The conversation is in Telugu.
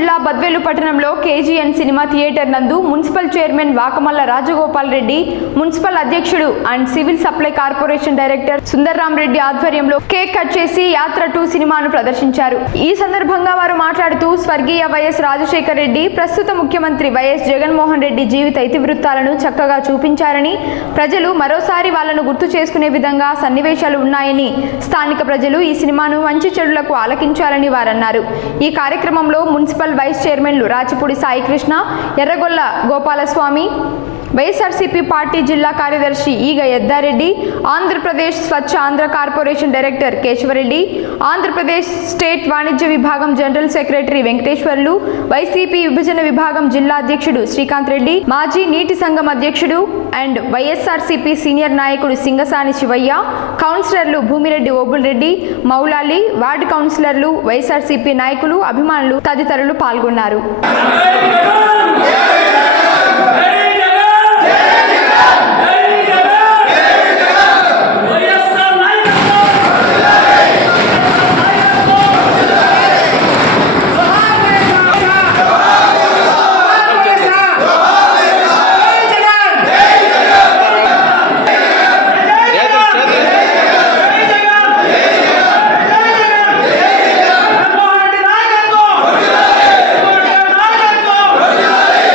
జిల్లా బద్వేలు పట్టణంలో కేజీఎన్ సినిమా థియేటర్ నందు municipal chairman Vakamalla Rajagopal Reddy, municipal అధ్యక్షుడు and civil supply corporation director Sundarram Reddy ఆధ్వర్యంలో కేక్ కట్ చేసి యాత్ర 2 సినిమాను ప్రదర్శించారు. ఈ సందర్భంగా వారు మాట్లాడుతూ స్వర్గీయ వైఎస్ రాజశేఖర్ రెడ్డి, ప్రస్తుత ముఖ్యమంత్రి వైఎస్ జగన్మోహన్ రెడ్డి జీవిత ఇతివృత్తాలను చక్కగా చూపించారని, ప్రజలు మరోసారి వాళ్లను గుర్తు చేసుకునే విధంగా సన్నివేశాలు ఉన్నాయని, స్థానిక ప్రజలు ఈ సినిమాను మంచి చెడులకు ఆలకించాలని వారన్నారు. ఈ కార్యక్రమంలో మున్సిపల్ వైస్ చైర్మన్లు రాచిపూడి సాయికృష్ణ, ఎర్రగొల్ల గోపాలస్వామి, వైఎస్ఆర్సీపీ పార్టీ జిల్లా కార్యదర్శి ఈగ ఎద్దారెడ్డి, ఆంధ్రప్రదేశ్ స్వచ్ఛ Andhra corporation director Keshavareddy, Andhra Pradesh state వాణిజ్య విభాగం జనరల్ సెక్రటరీ వెంకటేశ్వర్లు, వైసీపీ విభజన విభాగం జిల్లా అధ్యక్షుడు శ్రీకాంత్ రెడ్డి, మాజీ నీటి సంఘం అధ్యక్షుడు అండ్ వైఎస్ఆర్సీపీ సీనియర్ నాయకుడు సింగసాని శివయ్య, కౌన్సిలర్లు భూమిరెడ్డి ఓబుల్రెడ్డి, మౌలాలి, వార్డు కౌన్సిలర్లు, వైఎస్ఆర్సీపీ నాయకులు, అభిమానులు తదితరులు పాల్గొన్నారు.